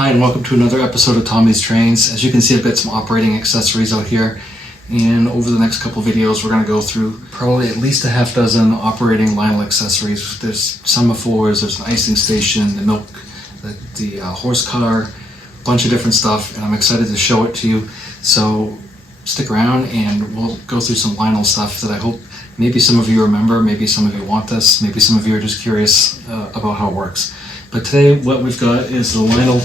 Hi and welcome to another episode of Tommy's Trains. As you can see, I've got some operating accessories out here, and over the next couple videos we're going to go through probably at least a half dozen operating Lionel accessories. There's semaphores, there's an icing station, the milk, the horse car, a bunch of different stuff, and I'm excited to show it to you. So stick around and we'll go through some Lionel stuff that I hope maybe some of you remember, maybe some of you want this, maybe some of you are just curious about how it works. But today what we've got is the Lionel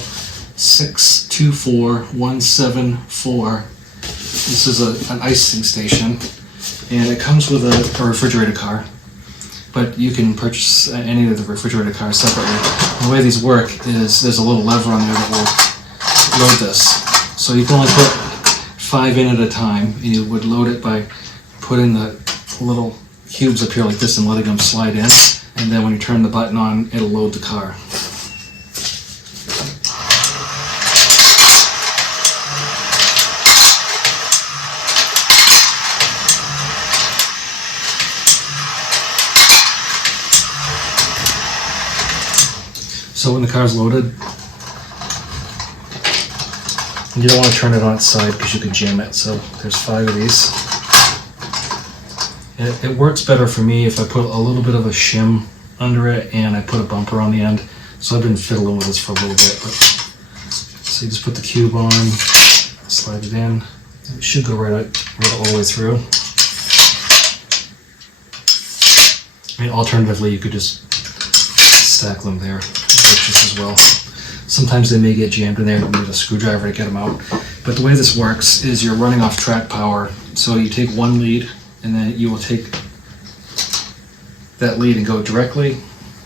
624174. This is an icing station, and it comes with a refrigerated car, but you can purchase any of the refrigerated cars separately. The way these work is there's a little lever on there that will load this. So you can only put 5 in at a time, and you would load it by putting the little cubes up here like this and letting them slide in, and then when you turn the button on, it'll load the car. So when the car's loaded, you don't want to turn it on its side because you can jam it. So there's 5 of these. It works better for me if I put a little bit of a shim under it and I put a bumper on the end. So I've been fiddling with this for a little bit. So you just put the cube on, slide it in. It should go right all the way through. I mean, alternatively, you could just stack them there just as well. Sometimes they may get jammed in there and you need a screwdriver to get them out. But the way this works is you're running off track power. So you take one lead and then you will take that lead and go directly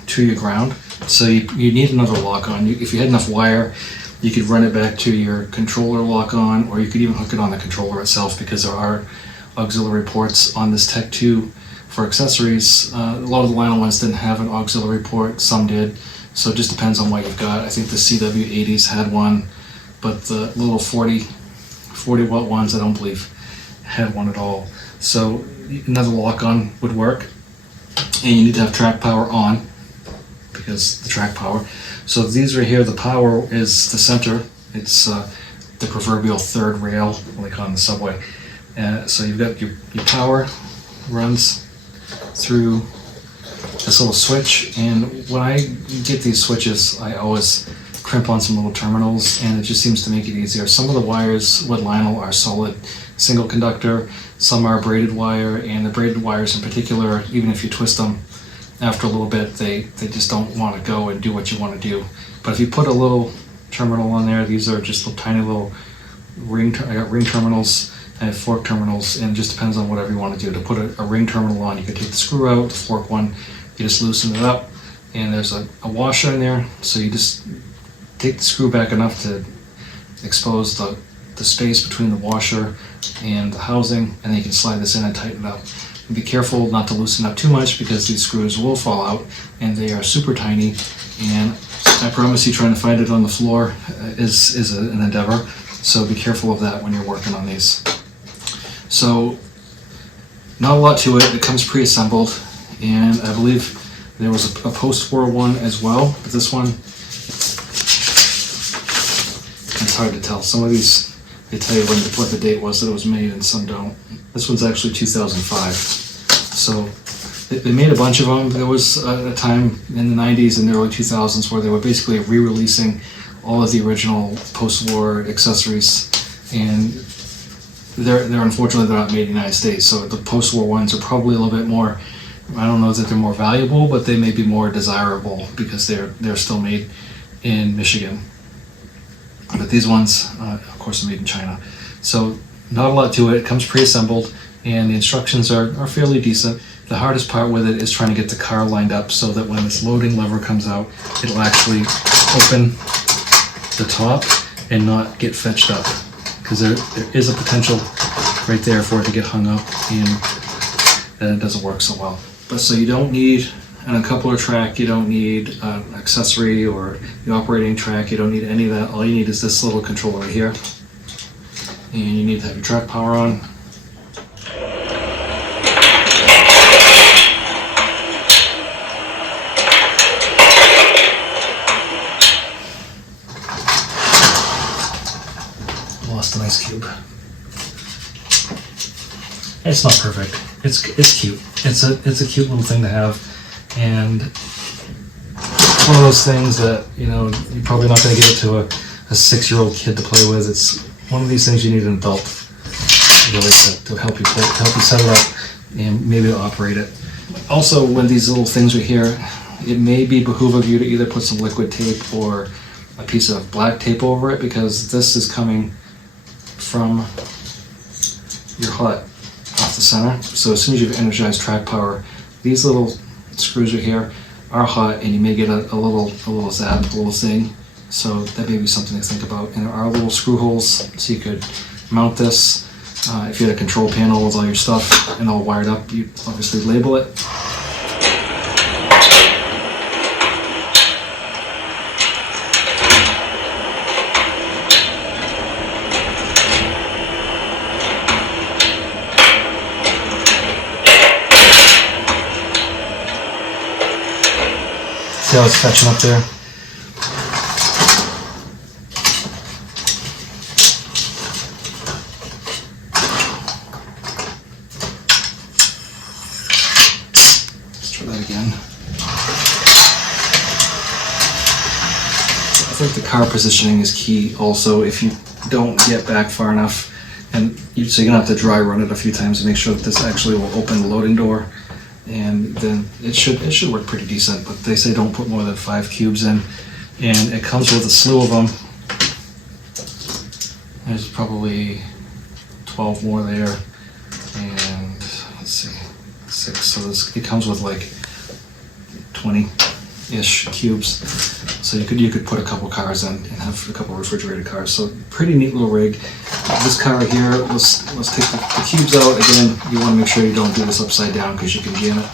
to your ground. So you need another lock on. If you had enough wire, you could run it back to your controller lock on, or you could even hook it on the controller itself, because there are auxiliary ports on this Tech 2 for accessories. A lot of the Lionel ones didn't have an auxiliary port, some did. So it just depends on what you've got. I think the CW80s had one, but the little 40 watt ones I don't believe had one at all. So another lock-on would work, and you need to have track power on, because the track power. So these right here, the power is the center. It's the proverbial third rail, like on the subway. So you've got your power runs through this little switch, and when I get these switches, I always crimp on some little terminals, and it just seems to make it easier. Some of the wires with Lionel are solid single conductor, some are braided wire, and the braided wires in particular, even if you twist them after a little bit, they just don't want to go and do what you want to do. But if you put a little terminal on there, these are just little tiny little I got ring terminals, I have fork terminals, and it just depends on whatever you want to do. To put a ring terminal on, you can take the screw out, the fork one, you just loosen it up, and there's a washer in there, so you just take the screw back enough to expose the space between the washer and the housing, and then you can slide this in and tighten it up. And be careful not to loosen up too much, because these screws will fall out, and they are super tiny, and I promise you trying to find it on the floor is an endeavor, so be careful of that when you're working on these. So not a lot to it. It comes pre-assembled, and I believe there was a post-war one as well, but this one, it's hard to tell. Some of these, they tell you what the date was that it was made, and some don't. This one's actually 2005. So they made a bunch of them. There was a time in the 90s and the early 2000s where they were basically re-releasing all of the original post-war accessories, and they're unfortunately they're not made in the United States. So the post-war ones are probably a little bit more, I don't know that they're more valuable, but they may be more desirable because they're still made in Michigan. But these ones, of course, are made in China. So not a lot to it. It comes pre-assembled, and the instructions are fairly decent. The hardest part with it is trying to get the car lined up so that when this loading lever comes out, it'll actually open the top and not get fetched up, because there is a potential right there for it to get hung up, and then it doesn't work so well. But so you don't need an uncoupler track, you don't need an accessory or the operating track, you don't need any of that. All you need is this little controller right here, and you need to have your track power on. lost an ice cube. It's not perfect. It's cute. It's a cute little thing to have, and it's one of those things that, you know, you're probably not going to give it to a 6-year-old kid to play with. It's one of these things you need an adult really to help you play, to help you set it up, and maybe to operate it. Also, when these little things are here, it may be behoove of you to either put some liquid tape or a piece of black tape over it, because this is coming from your hut off the center. So as soon as you've energized track power, these little screws are here are hot, and you may get a little zap, a little zing. So that may be something to think about. And there are little screw holes, so you could mount this. If you had a control panel with all your stuff and all wired up, you obviously label it. See how it's fetching up there? Let's try that again. I think the car positioning is key also. If you don't get back far enough, and so you're gonna have to dry run it a few times to make sure that this actually will open the loading door. And then it should work pretty decent, but they say don't put more than 5 cubes in, and it comes with a slew of them. There's probably 12 more there, and let's see, 6. So it comes with like 20-ish cubes. So you could put a couple cars in and have a couple refrigerated cars. So pretty neat little rig. This car here, let's take the cubes out. Again, you want to make sure you don't do this upside down because you can jam it.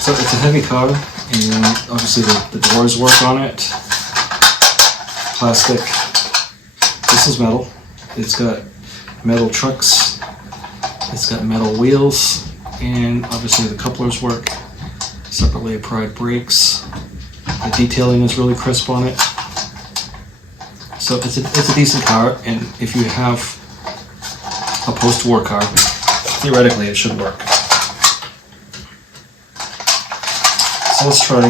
So it's a heavy car, and obviously the doors work on it. Plastic. This is metal. It's got metal trucks. It's got metal wheels, and obviously the couplers work. Separately applied brakes. The detailing is really crisp on it. So it's a decent car, and if you have a post-war car, theoretically it should work. So let's try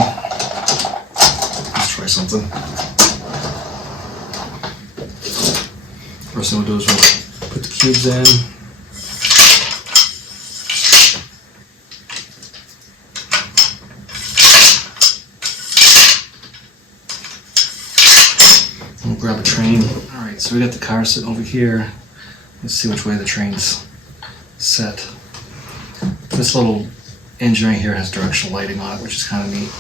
something. First thing we'll do is we'll put the cubes in. We'll grab a train. Alright, so we got the car sitting over here. Let's see which way the train's set. This little engine right here has directional lighting on it, which is kind of neat.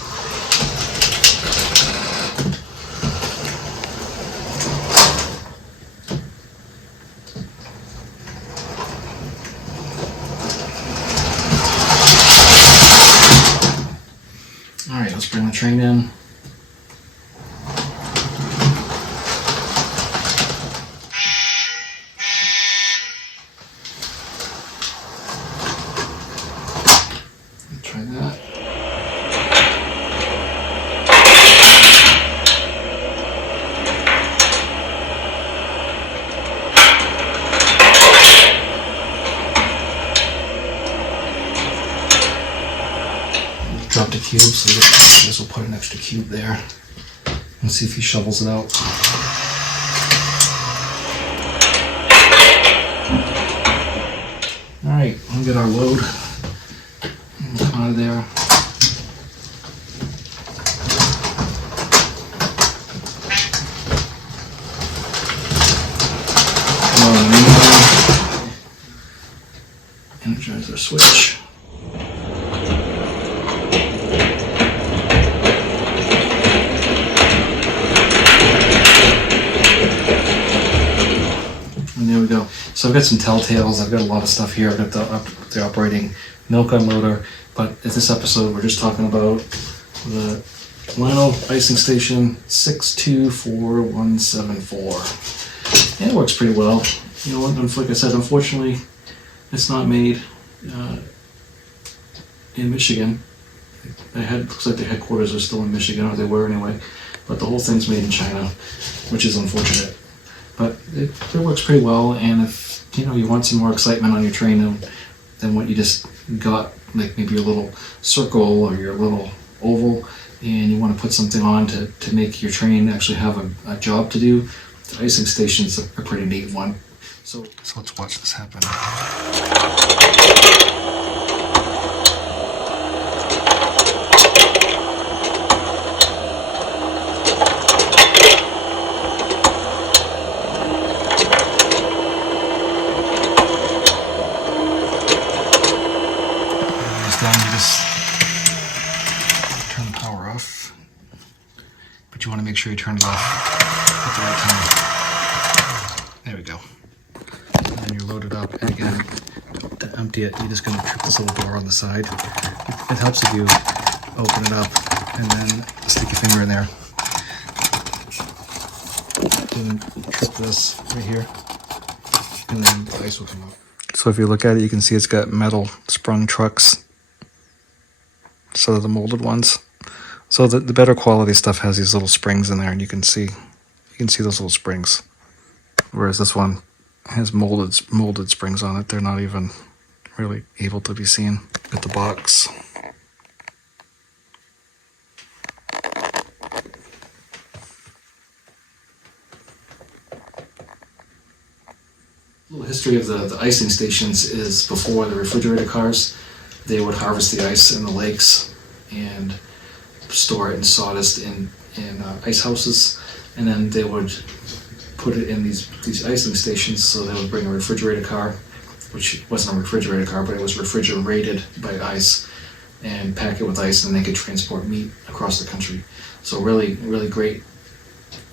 Alright, let's bring the train in. Try that. Dropped a cube, so I guess we'll put an extra cube there and see if he shovels it out. Alright, we'll get our load out of there. Energize our switch. And there we go. So I've got some telltales. I've got a lot of stuff here. I've got the operating milk unloader. But in this episode, we're just talking about the Lionel Icing Station 624174. And it works pretty well. You know, like I said, unfortunately, it's not made in Michigan. Looks like the headquarters are still in Michigan, or they were anyway. But the whole thing's made in China, which is unfortunate. but it works pretty well. And if you want some more excitement on your train than what you just got, like maybe your little circle or your little oval, and you want to put something on to make your train actually have a job to do, the icing station's a pretty neat one. So let's watch this happen. Then you just turn the power off, but you want to make sure you turn it off at the right time. There we go. And then you load it up, and again, to empty it, you're just going to trip this little door on the side. It helps if you open it up and then stick your finger in there. Then trip this right here, and then the ice will come out. So if you look at it, you can see it's got metal sprung trucks. So they're the molded ones. So the better quality stuff has these little springs in there, and you can see those little springs. Whereas this one has molded springs on it. They're not even really able to be seen. At the box. A little history of the icing stations is before the refrigerator cars. They would harvest the ice in the lakes and store it in sawdust in ice houses, and then they would put it in these icing stations. So they would bring a refrigerator car, which wasn't a refrigerator car, but it was refrigerated by ice, and pack it with ice, and they could transport meat across the country. So really, really great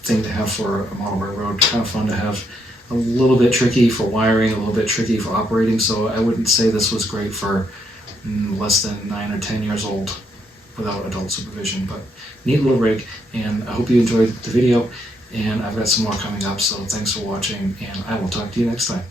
thing to have for a model railroad. Kind of fun to have. A little bit tricky for wiring, a little bit tricky for operating. So I wouldn't say this was great for less than 9 or 10 years old without adult supervision, but neat little rig. And I hope you enjoyed the video, and I've got some more coming up, so thanks for watching, and I will talk to you next time.